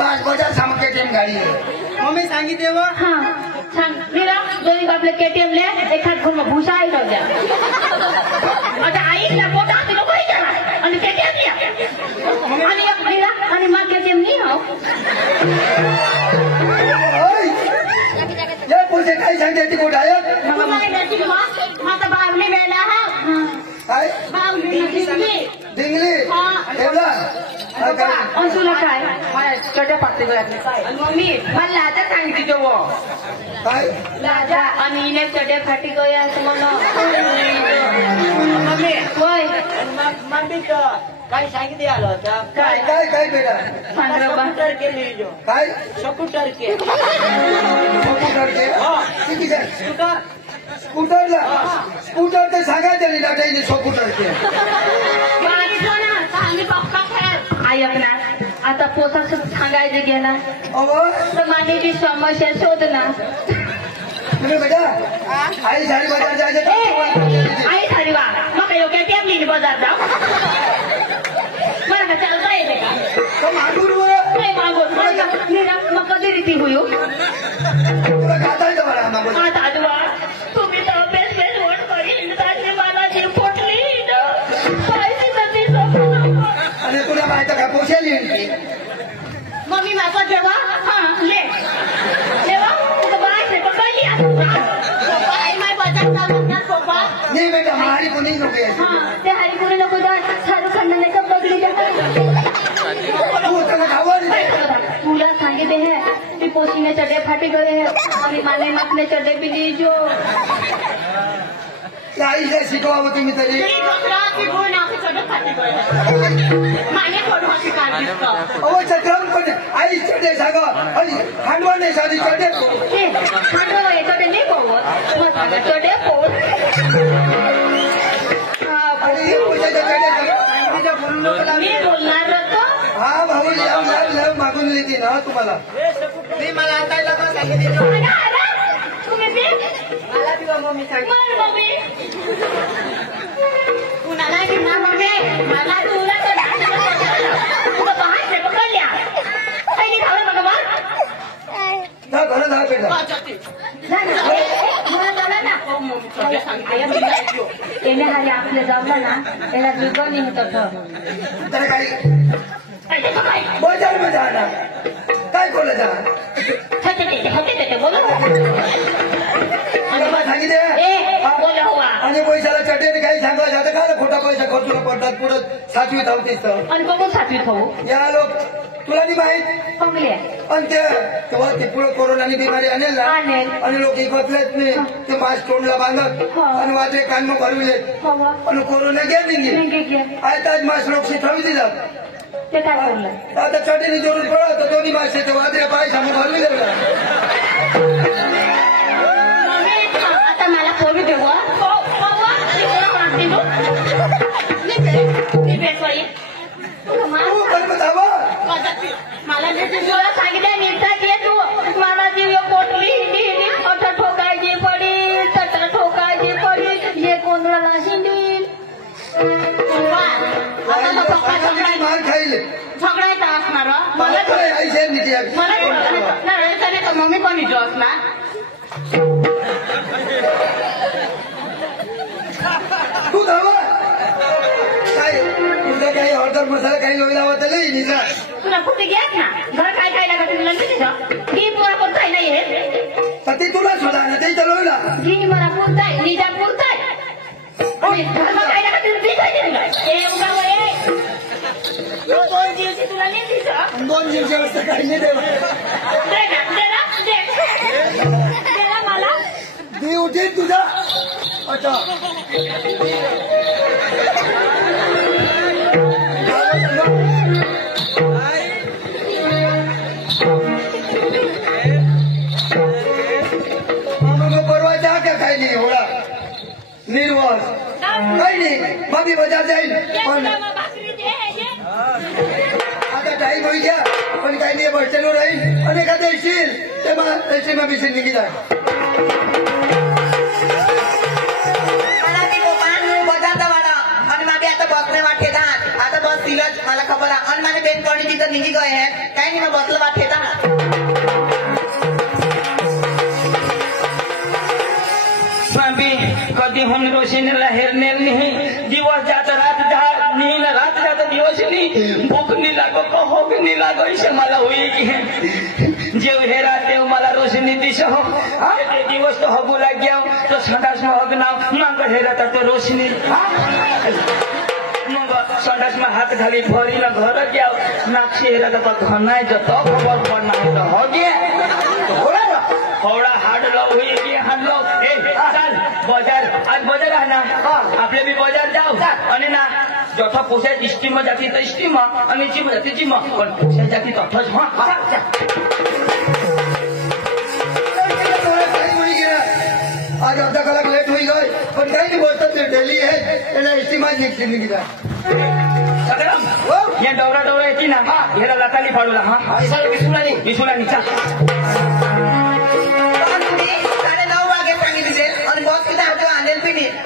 आज बजार साम केटीएम गाडी मम्मी सांगितले व हा सांग मीरा दोन्ही आपले केटीएम ले एखाद घुम भुसा आई राहू द्या आता आईला पोटा तिला काय करा आणि केटीएम लिया आणि एक मीरा आणि मा केटीएम नाही हो ये पुढे काय सांगते ती कुठे आहे मला माहिती आहे माझा बावली मेला हा काय बावली डिंगली ठेवला तुला काय मला छोट्या पाकते आणि मम्मी मला लाजा सांगितली तो काय लाजा आणि इने चढे फाटी गया असं मम्मी होय मम्मी काय सांगितले आलं होतं काय काय काय बेटा सांग रे बा स्कूटर केली जो काय स्कूटर के स्कूटर के किती काय स्कूटर स्कूटरला स्कूटर ते सांगायचं नाही लाटायचे स्कूटर के आम्ही पप्पा खेळ ऐक ना आता पोसाच सांगायचं गेला अहो तर मानेची समस्या शोध ना तुम्ही बेटा आई साडी बाजार जायचं आई साडी वा मग योग्य टेप लिहिली बाजार जाऊ मला का चालता येते का मागून नाही मागून मग कधी रीती होईल तुला खाता येतं मला मागून आता आजवा तुम्ही तर बेस बेस वोट करीन त्याची मला जी फुटली पाहिजे तशी आणि तुला माहिती का पोषेली मम्मी माझा जेव्हा हा ले जेव्हा बाय पकडली पप्पा आई माय बाजार चालू ना पप्पा नाही बेटा मारी कोणी नको हा ते हरिपुरी नको जा शाहरुख खान ने कब बदली तू त्याला गावात तुला सांगितले हैं कि पोसी में चढ़े फाटे गए हैं अभी माने अपने चढ़े भी लीजो आईला शिकवावं तुम्ही तरी अहो चक्रम पण आई चढे सांगा आणि खांडवा नाही साधी चढे नहीं चढ़े पोट आणि मी बोलणार हा भाऊ लव मागून लिहिते ना तुम्हाला मी मला आता लग्न सांगितले मला तुला मम्मी सांगितलं कुणाला घेणार मम्मी मला तुला तुला बाहेर से पकडल्या काही धावलं बघा बा जा घरात जा बेटा येणे हारी आपले जमला ना याला दुर्गणी होत तर काही बजार मध्ये आला काय कोण जा आणि पैशाला चटेने काही सांगायचं आता काय खोटा पैसा खर्चून पडतात पुढे सातवीत होतीस आणि बघून सातवीत होऊ या लोक तुला नाही माहित चांगले आणि तेव्हा ते पुढे कोरोनानी बिमारी आणेल ना आणि लोक बसलेत नाही ते मास्क तोंडला बांधत आणि वाजले कान भरविलेत आणि कोरोना गेली आज मास्क लोक शिकवी दिलात ते काय करलं आता चटेने जोरून पडत तर दोन्ही मास्क वाजले पायसा मग भरविले आता मला पोरी देऊ मला सांगितलं निर्धार ये तू मला ती पोटली हिंडी अठा ठोकायची पडी तटा ठोकायची पडी ये कोणाला हिंडी मार खाईल झगडायचा असणार मला मला मम्मी पण इथं असणार तू धावा काय तुझं काही हळदर मसाला काही लोईला होत नाही तुला कुठे घ्याच ना घर काय काय लागत तुला तिथं घी पोळा कोणताय नाही हे तर ते तुला शोधा ना ते लोईला घी मला पुरताय निजा पुरताय धर्म काय लागत दोन दिवशी तुला नाही दिसत 2 दिवसावर काही नाही देवा मला दी उठेल तुझा अच्छा परवा जा क्या काही नाही एवढा निर्वास काही नाही मग बाजार जाईल पण आता टाईम होईल घ्या पण काही नाही बसस्टँडवर राहील आणि एखाद्या येशील ते मला स्टेशन बिशील निघी जाईल मला ती बाजारचा वाडा आणि मागे आता बसणे वाटे आता बस दिलंच मला खबर बरा अन माने बेन करनी थी तो निजी गए हैं कहीं नहीं मैं बतल बात कहता ना स्वामी कभी हम रोशनी हेरने नहीं दिवस जाता रात जा नहीं ना रात जाता दिवस नहीं भूख नहीं लागो कहो भी नहीं लागो इसे मला हुई की है जे हेरा ते मला रोशनी दिस हो ते दिवस तो हबू लाग गया तो संडास में हग ना मांग हेरा तो रोशनी संडास में हाथ खाली भरी ना घर गया नाक्षी हेरा तो घनाई जो तो खबर पड़ना तो हो गया थोड़ा हार्ड लो हुई कि हम लोग चल बाजार आज बाजार है ना आपले भी बाजार जाओ अने ना जोथा पोसे स्टीम में जाती तो स्टीम में नीचे में जाती जिम और पोसे जाती तो अठज हां आज आधा कलाक लेट हुई गए पर कहीं नहीं बोलता डेली है स्टीम आज नहीं गिरा ये डोरा डोरा येती ना हेला लाताली फाडूला हां ऐसा विसुला नी चल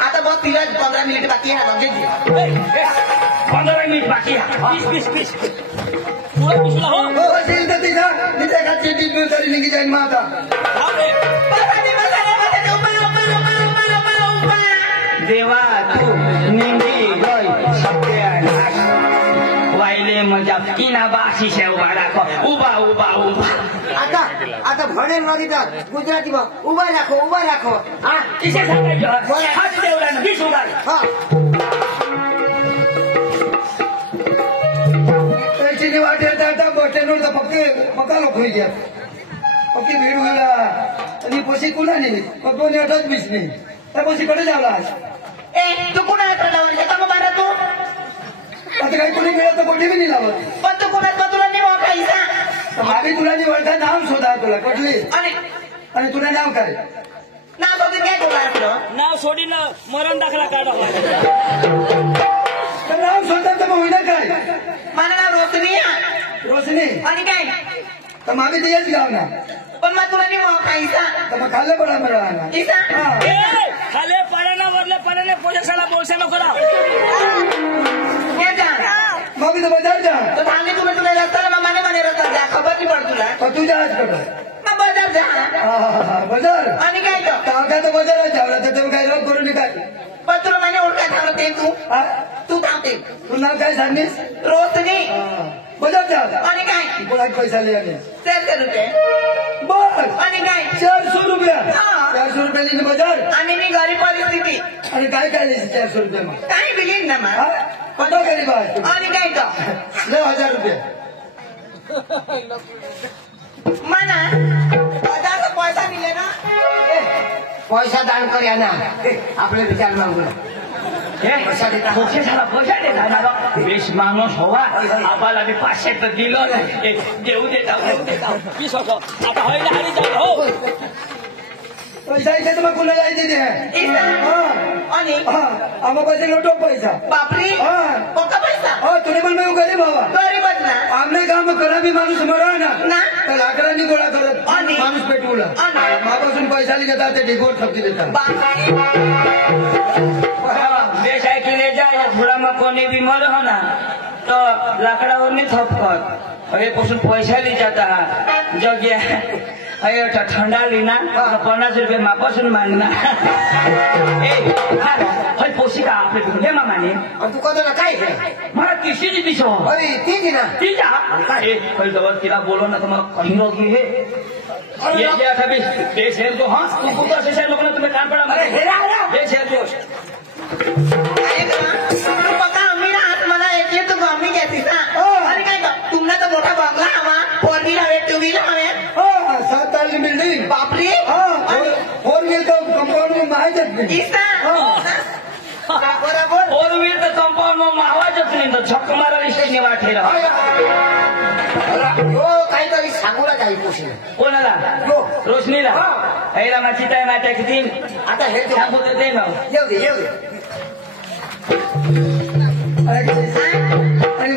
आता बहुत 15 मिनट बाकी है 15 मिनट बाकी है 20 पूरा पिछला हो दिल तो दिखा नीचे का चीटी में करी नहीं जाए माता देवा तू निंगी गई सत्यानाश वाइले मजा किना बासी से उभा राखो उभा आता भने नदी त गुजरातीमा उभा राखो किसे सांगायचं हात देवला ना 20 उधार त्याची वाट येता गोष्टींवर तर पक्का लोक होई गया पक्की भीड होईला आणि पशी कुणा नाही मग कोणी अटच बीच नाही त्या पशी कडे जावला आज तू कुणा मग बारा तू आता काही कोणी मिळत तर कोणी बी नाही लावत पण तू कुणात तुला नाही ओळखायचा मागे तुला नाही ओळखा नाव शोधा तुला कटली आणि तुला नाव काय नाव बघून काय बोलायचं नाव सोडी ना मरण दाखला काढा नाव शोधा तर मग होईना काय माझं नाव रोशनी आणि काय तर मागे तेच गाव ना पण मग तुला नाही ओळखायचा तर मग खाल्लं पडा मला इसा खाले पाण्याना वरले पाण्याने पोलिसाला बोलसे नको राव मग तो बाजार जा तो थांबले तुम्ही तुला रस्त्याला माने रस्ता जा खबर नाही पड तुला तुझ्या आज कडे मग बाजार जा बाजार आणि काय काय तो बाजारात जावला तर तुम्ही काय रोग करून काय पण तुला माने ओळखा थांबते तू थांबते तू नाव काय सांगलीस रोशनी बाजार जा आणि काय कोणाक पैसा लिहाने 400 रुपये बस आणि काय 400 रुपया 400 रुपयाची बाजार आणि मी गरीब परिस्थिती आणि काय काय लिहिली 400 रुपये मग काही बिलीन ना मग पता गरीब आहे आणि काय तो 9000 रुपये मना बाजारचा पैसा दिले ना पैसा दान कर ना आपले विचार मागू पैसा देता बेश माणूस हवा आम्हाला बी 500 तर दिलं देऊ देता आता होईल हरी जाऊ हो पैसा इथे तर मग कुणाला दिले आणि आम्हा पैसे लोटो पैसा बापरी पक्का पैसा तुने पण मी गरीब बाबा गरीबच ना आमने काम करा बी माणूस मरा ना तर लाकडांनी गोळा करत आणि माणूस पेटवला मापासून पैसा घेतात ते ढिगोर थपती देतात देश ऐकले जाय धुळामा कोणी बी मर हो ना तो लाकडावर नाही थपकत अरे पासून पैसा ली जाता जग्या अरे ठंडा लीना 50 रुपये मापासून मागना हय पोशी का आपले ढुंढे मामाने तू कदला काय मला तिशीची दिसो अरे ती ना ती जा काय जवळ तिला बोलो ना तुम्हाला कहीं रोगी है ये आता भी देश है तो हाँ तू कुत्ता से लोग ना तुम्हें काम पड़ा अरे हेरा देश है तो पक्का आम्ही ना आज मला येते तू आम्ही घेते अरे काय तुमने तो मोठा बंगला हवा 4 व्हील हवे 2 व्हील हवे 7 ताली बिल्डिंग बापरे 4 व्हील तो कंपाउंड में माहिती बरोबर 4 व्हील तर कंपाउंड में आवाजच नाही तर छक्क मारायला स्टेजने वाटेल काहीतरी सांगूला जाईल पोशी कोणाला रोशनीला हैरा माझी काय नाट्या किती आता हे सांगू दे ना येऊ दे आणि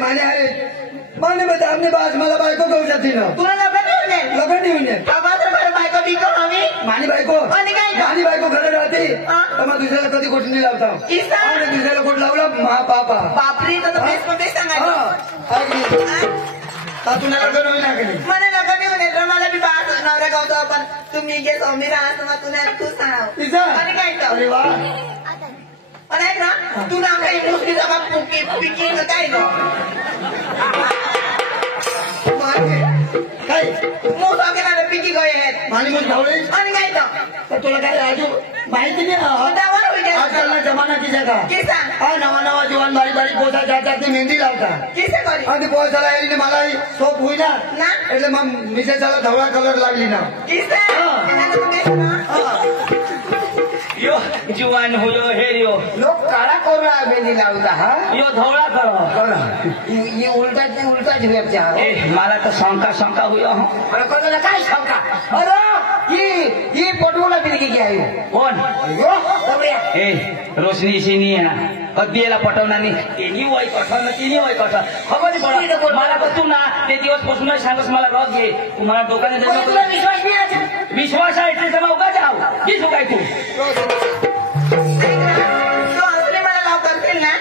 माने बता आपने बात मला बायको करू जाती ना तुला लग्न येऊन लग्न येऊन बाबा तर बायको बिको हवी मानी बायको आणि काय ग? मानी बायको घरात राहते हा. तर मग दुसऱ्याला कधी गोट नाही लावता किसा? आणि दुसऱ्याला गोट लावला मा पापा बापरी तर बेस्ट मध्ये सांगायचं तुला लग्न होईल ना की नाही? मला नका मी म्हणे तर मला बी बाळ नवऱ्या गावतो आपण तुम्ही गे स्वामी राहा मग तुला तू सांग तिचा? आणि काय तर अरे वा आणि ऐक ना तू ना काही मुस्ती जमा पिकी काय ग काय मोठा केला पिकी गये मानी मग धावळे आणि काय तर तुला काय अजून माहिती नाही त्यावर होईल आजकालना जमाना किसा का की सांग हा नवा नवा जीवन बारी बारी पोसा जातात ते मेहंदी लावता किसे करी आणि पोसाला यायला मला सोप होईना ना એટલે મમ મિસેસાला ધવળા કલર લાગલી ના किसे मला तर बेस्ट ना यो जुवान हो यो हेरियो लोक काळा कोरा मेहंदी लावता हा यो धवळा करो ही उलटा झुयाच्या ए मला तर शंका हुयो अरे कोणाला काय शंका अरे ही पटवूला बिलगी घ्या कोण अयो दबड्या ए रोशनी सिनी अद्दीला पटवणारी तिन्ही वय कठण तिन्ही वय कठण खबर नाही पडत मला तर तू ना ते दिवसपासूनच सांगस मला रॉक घे तू मला डोक्याने कोणी तुला विश्वास नाही आहे विश्वास आहे इथे जमा उगा जाऊ की काय तू तो असले मला लाव करतील ना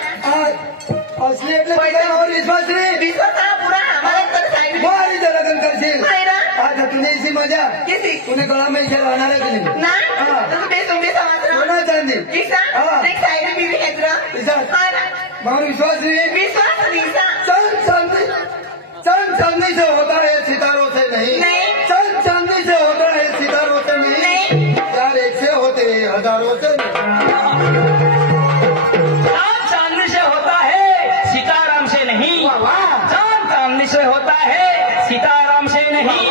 असली એટલે મારો વિશ્વાસ રે विश्वास हा पुरा मला तर साईड મારી જ લગન કરશે नाही ना આ તુને इसी मजा किसी તુને गळा में से रहना रे कि नहीं ना हाँ। तर बेस्ट तुम्ही समजरा सोना चांदी किसा हाँ। एक साईड बीवी घेतला किसा? हा ना मारो विश्वास रे विश्वास रीसा चंद चांदी से होता है सितारों से नहीं नहीं। चंद चांदी से होता है सितारों से नहीं नहीं। यार एक से होते हैं हजारों से नहीं चांद चांदनी से होता है सीताराम से नहीं चांद चांदनी से होता है सीताराम से नहीं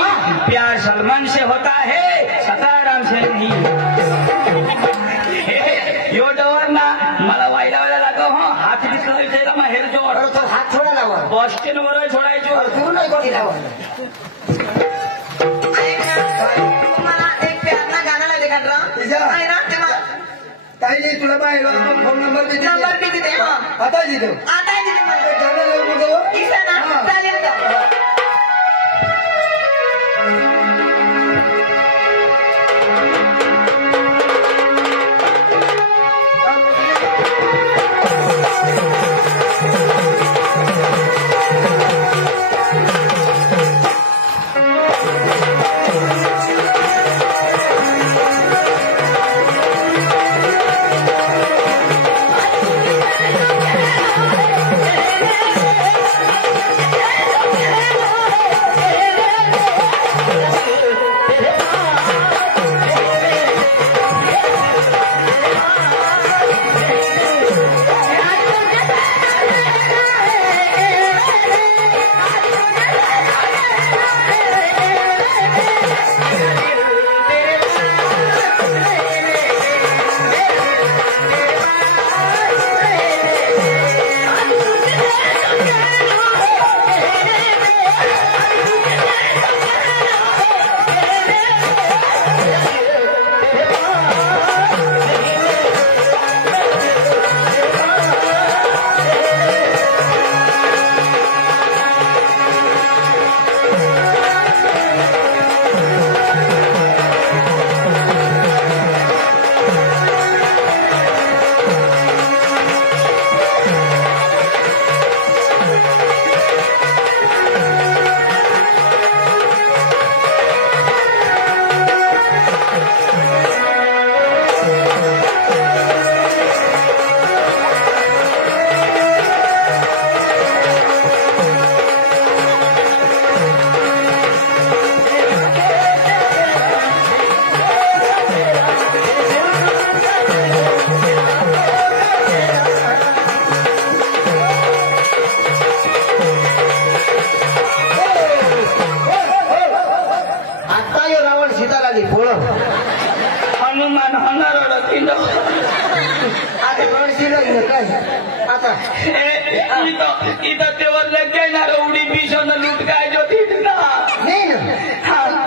प्यार सलमान से होता है सताराम से नहीं यो डवर ना मला वाईला लागो हो हात दिसला मग हेर जो अरे तो हात थोडा लावा बस स्टँड वर छोडायचो तू नाही कोणी लावा ऐक ना तुम्हाला एक प्यारना गाण्याला दे काढला तिच्या? आहे ना तेव्हा काही नाही तुला पाहिजे फोन नंबर दे नंबर किती दे हा आता देतो आता आहे तिथे मला गाणं लावू नको किसा ना हा. चालेल का हनुमान होणार आता कळशील काय आता इथं तेवर घेणार उडी पिशोन लूट काय जो नाही ना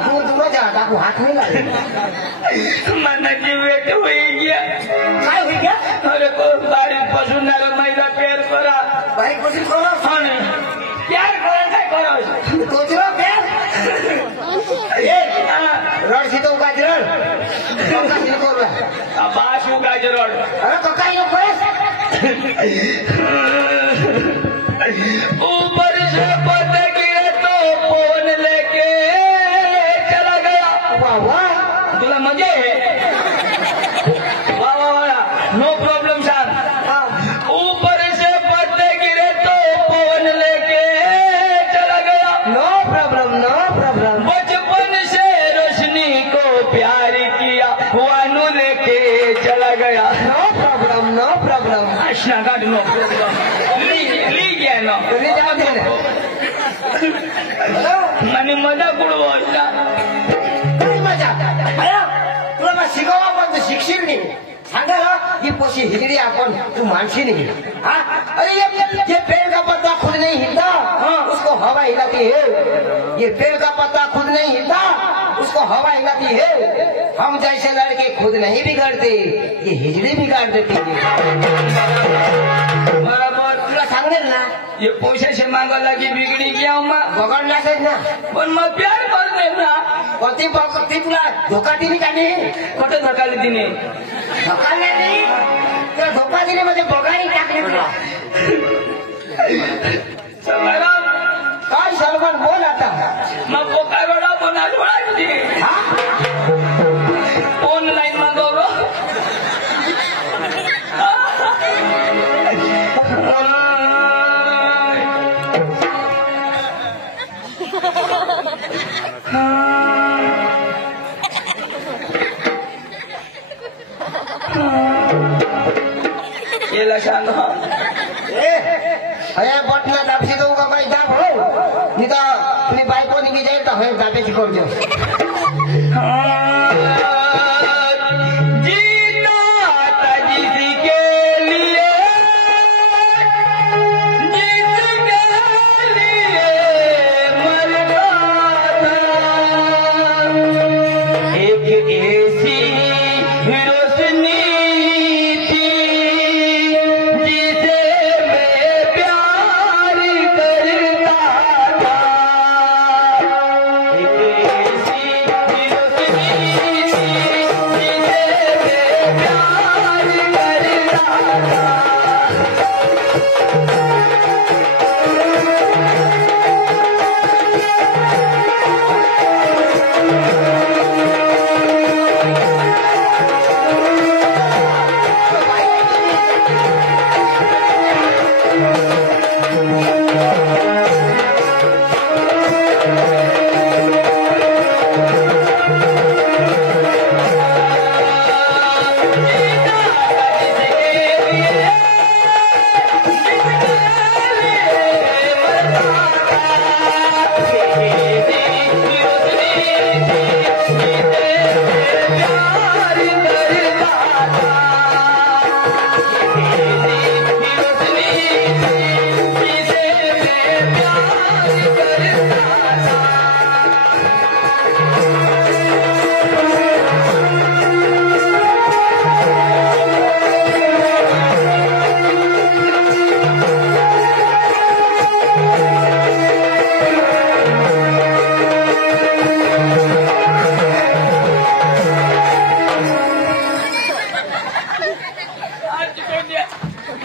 तू तुला जा टाकू हात नाही लागले मनाची वेट होई गया काय होई गया अरे कोण बारीक पासून महिला पेर करा बाईक पासून करा प्यार करा काय करा तो तुला प्यार रड सीता उगा रड काज रोड अरे ककाई नो कोस ऊपर से पत्ते गिरे तो फोन लेके चला गया। वाह वाह तुला मजे है? वाह वाह वाह, नो प्रॉब्लम सर। ऊपर से पत्ते गिरे तो फोन लेके चला गया। नो प्रॉब्लम नो प्रॉब्लम बचपन से रोशनी को प्यार किया, वानू लेके चला गया। नो प्रॉब्लम नो प्रॉब्लम अच्छा काट नो प्रॉब्लम ली गया ना तुम्ही जाते ना आणि मजा कुडवा काय मजा अरे तुला मग शिकवा पण तू शिकशील नाही सांगा ना ही पोशी हिजडी आपण तू मानशी नहीं हाँ अरे ये पेड़ का पत्ता खुद नहीं हिलता उसको हवा हिलाती है। ये पेड़ का पत्ता खुद नहीं हिलता उसको हवा हिलाती है। हम जैसे लड़के खुद नहीं बिगड़ते ये हिजड़ी बिगाड़ देती है। बराबर तुला सांगेल ना ये पैसे से मांगा लगी बिगड़ी गया हूँ मैं बघडण्यासच ना पण मग प्यार करते ना ती तुला धोका दिली का नाही कुठे धकाली तिने धोका नाही तुला धोका दिली म्हणजे बघाई टाकली तुला मॅडम काय सलमान बोल आता मग काय वेळा पण आज वळायची हा ऑनलाईन मागवलो केला शांत अरे बटना दाबशी देऊ का काही दाब हो मी तर तुम्ही बायको निघी जाईल तर हे दाब्याची करतो जीता था जिसके लिए मरना था एक ऐसी रोशनी थी जिसे मैं प्यार करता था। एक ऐसी रोशनी थी जिसे मैं प्यार करता था।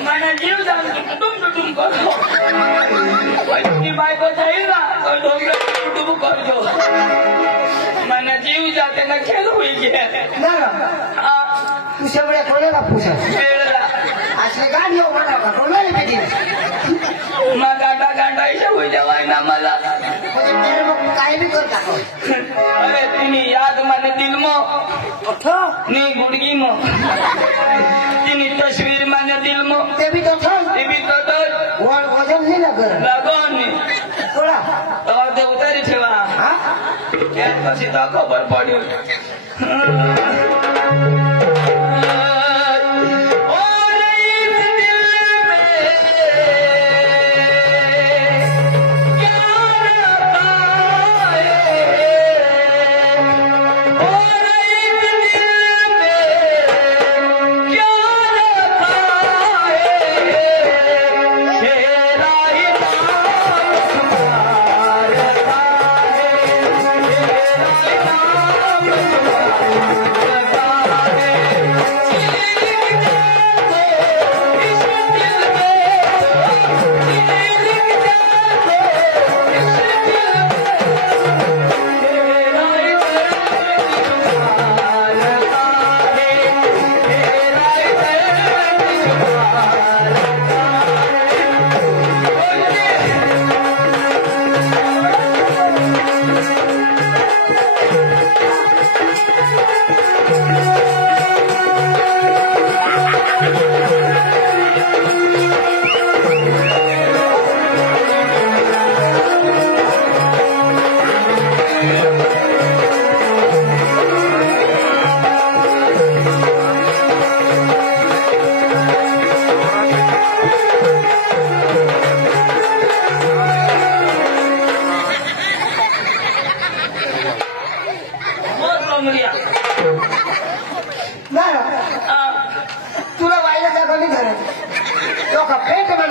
mana जीव जान डुडुम करतो ती बायको जाईल ना डुडुम करतो mana जीव जाते ना खेळ होईल तू सगळ्या कोणाला पुसा खेळला असले गाडी येऊ म्हणा का कोणाला भेटी मग गांडा इशा होईल वाय ना मला म्हणजे त्याला मग काय बी करता अरे तिने याद माने दिल मो नी गुडगी मो तिने तस्वीर माने दिल मो ते बी तो ते भी तो वजन नाही ना कर लगन थोडा तो ते उतारी ठेवा हा त्यात कशी तो खबर पडली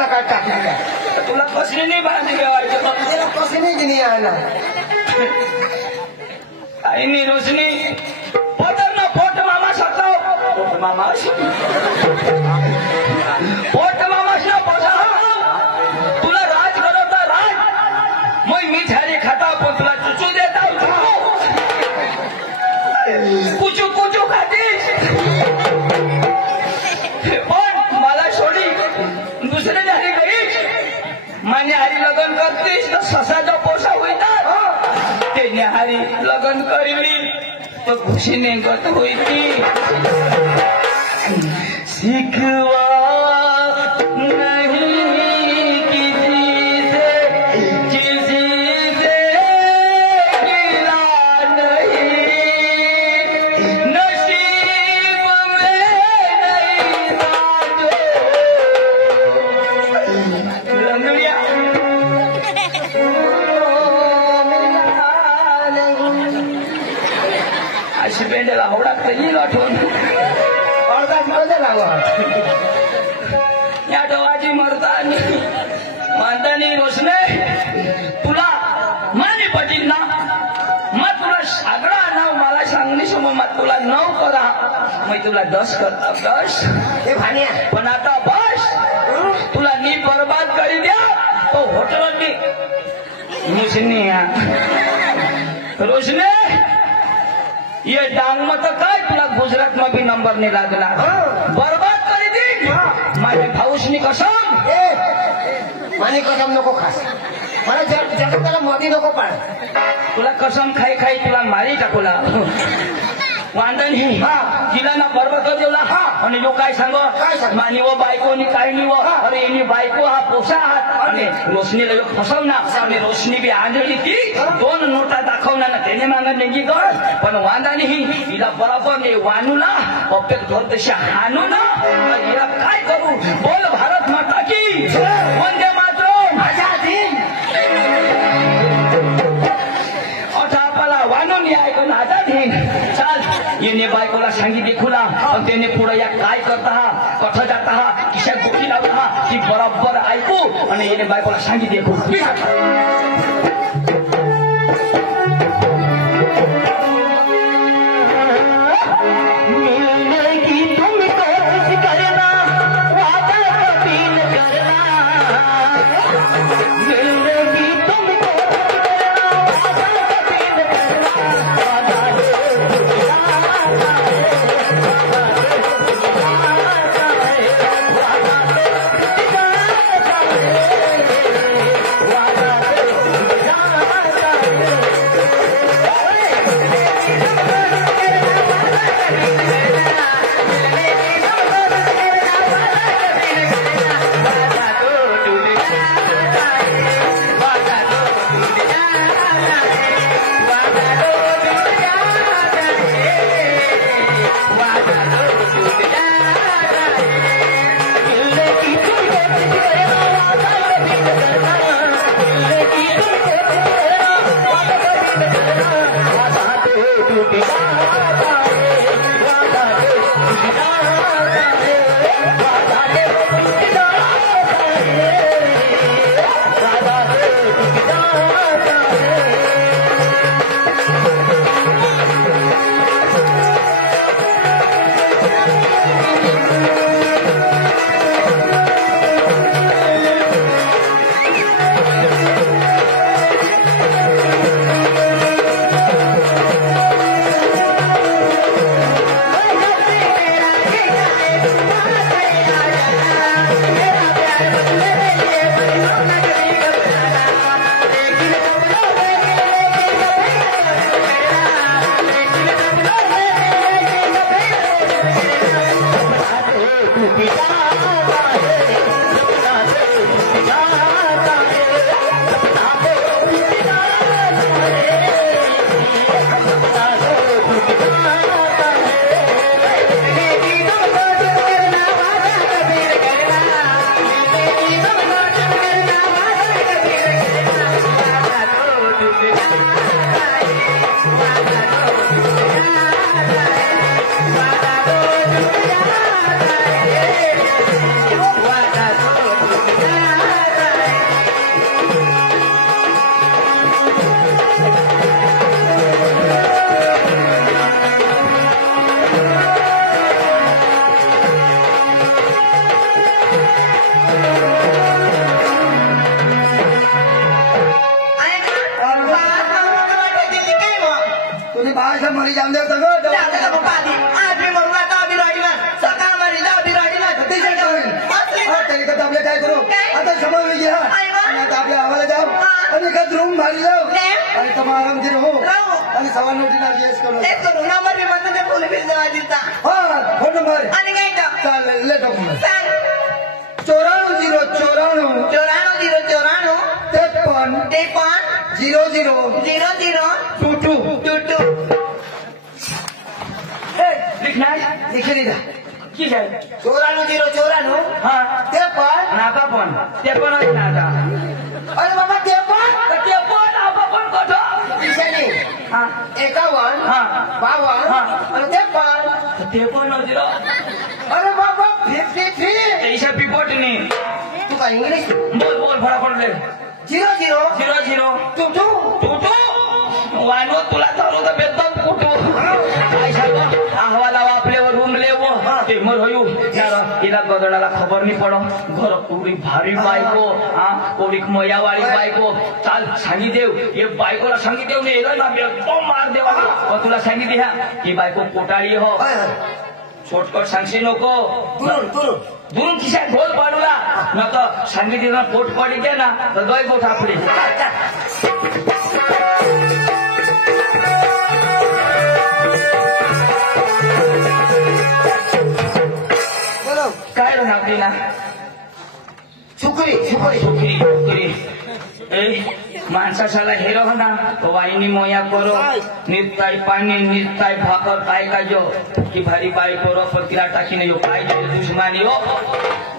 ना काय टाकली तुला कसली नाही बांधली ठेवायची तिला कशी नाही की नाही आला काही नाही रोशनी पोटर ना पोट मामा सताव पोट मामा पोट मामाशना पोटा तुला राज करवता राज मग मी झाली खाता पण तुला चुचू देता कुचू कुचू खातीस पण मला सोडी दुसरे झाली गई माने हारी लग्न करतीस तर ससाचा पोसा होईतात ते न्याहारी लग्न करीली तो खुशीने गत होईती शिकवा नहीं किसी से गिला नहीं नसीब में नहीं साजो लंगड़िया अशी पेंडेला आवडा येईल आठवण अर्धाच मजा लागत या डोवाची मरतानी मानतानी रोशने तुला मानी पटील ना मग तुला सागरा नाव मला सांगणी समोर मग तुला 9 करा मग तुला 10 करता 10 हे भाण्या पण आता बस तुला नी बर्बाद करी द्या तो हॉटेल मी मुसनी रोशने ये डांग मत काय तुला गुजरात में भी नंबर नहीं लागला बर्बाद करी दी माझ्या भाऊसनी कसम माने कसम नको खास मला जगताला मोदी नको पाड तुला कसम खाई खाई तुला मारी टाकूला वांदणी तिला ना बर्बाद कर देला आणि यो काय सांग मानी व बायकोनी काय नाही व अरे एनी बायको हा पोसा हात आणि रोशनीला यो फसवना आणि रोशनी बी आंधळी ती 2 नोटा दाखवना ना त्याने मागत नाही कर पण वांदानी ही हिला बरोबर नाही वानूला पप्पेत घर तशा हानू ना हिला काय करू बोल भारत माता की वंदे मातरम आजादी अठापाला वानून या ऐकून आजादी चाल येणे बायकोला सांगितले खुला पण त्याने पुढे या काय करता हा कथ जाता हा किशात गोखी लावता हा ती बरोबर ऐकू आणि येणे बायकोला सांगितले खूप તમે આરામથી રહો રહો. અને સવારનો ડિનર યસ કરો એક તો નંબર ની મને તે ફૂલ ફીસ જવા દીધા હા ફોન નંબર અને કઈ તો ચાલ લે ડોક્યુમેન્ટ સાંગ 94 94 22 22 ए लिखना लिखी लीधा की है 94 हाँ 53 नाका पण ते पण नाका अरे बाबा 53 ते पण आपा पण कोठो किशानी हाँ 51 हाँ 52 हाँ. आणि 53 ते पण जिरो अरे बाबा 53 ऐसा पिपोटनी तू काय इंग्लिश बोल बोल फटाफट ले 00 0 टू टू टूटू वानो तुला चालू तर बेदम कुटू ऐसा तो अहवाला आपल्यावर रूम लेवो ते मर होयू यार इला गदडाला खबर नाही पडो घर कोडी भारी बायको हा कोडी मयावाळी बायको चाल सांगी देव ये बायकोला सांगी देव ने एला ना एकदम मार देवा पण तुला सांगितली हा की बायको कोटाळी हो शॉर्टकट सांगशी नको दुरून खिशात ढोल पाडूला न तर सांगितली ना पोट पडी गे ना तर दोय पोट आपली बोलो काय रे नावती ना शुक्री सुखरी ए माणसाला हेरो ना वाईनी मोया करो निताई पाणी निताई भाकर काय काजो की भारी बाई करो पण तिला टाकीने यो काय जो दुश्मनी हो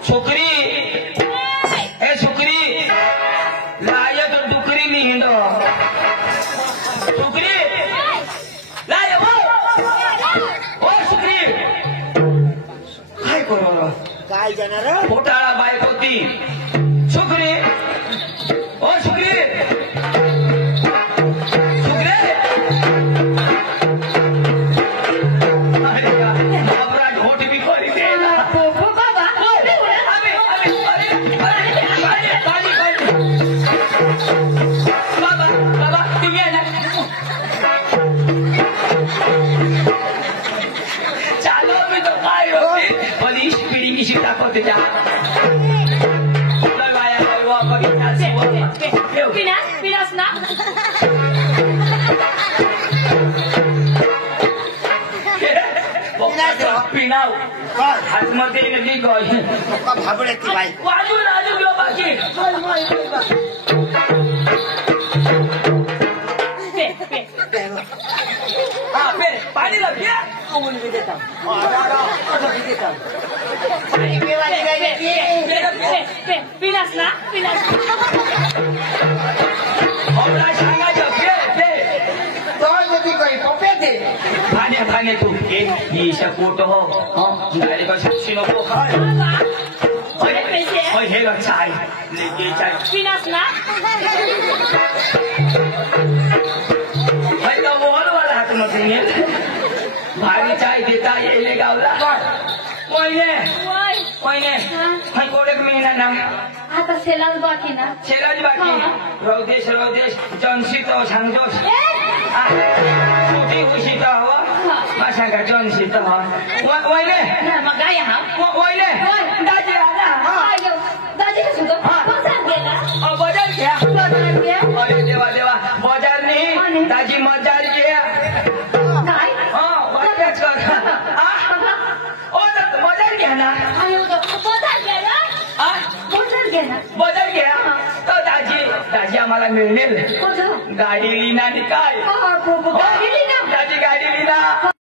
सुखरी ए सुखरी लाय तो डुकरी नी हिंडो सुखरी लाय ओ सुखरी काय करो काय जाणार पोटाळा बायक होती सुखरी ओ सुखरी सुखरी अरे यार बाबरा ढोट भी करी देना बाबा बाबा बाबा तुम्ही आहे ना चालो मी तो काय होती पण ही पिढी कशी दाखवते त्या पिनास ना पिनाव हातमध्ये नदी गई भाबडे ती बाई वाजू राजू घेऊ बाकी हा पे पाणी लागते पिनास ना पिनास सांगायचं काय होती काही पप्पे ते खाणे तू ईशा कोट हो गाडी का साक्षी नको हे चाय लेके चाय पिनास ना वाला हात मध्ये भारी चाय देता येईल गावला कोयने कोडेक महिना ना आता सेलाच बाकी ना शेलाज बाकी रौदेश जनशी तो सांगतोस छोटी खुशी तो हवा माझ्या का जनशी तो हवा वैने मग काय हा वैने दाजी आला दाजी कसं तो बाजार गेला बाजार घ्या बाजार घ्या अरे देवा बाजार नाही दाजी मजार घ्या काय वाटच कर बाजार घ्या ना आणि बाजार गेला बाजार गेला बाजार घ्या तर दाजी आम्हाला मिळेल कोण गाडी लिहिना आणि काय गाडी लिहिना दाजी गाडी लिहिना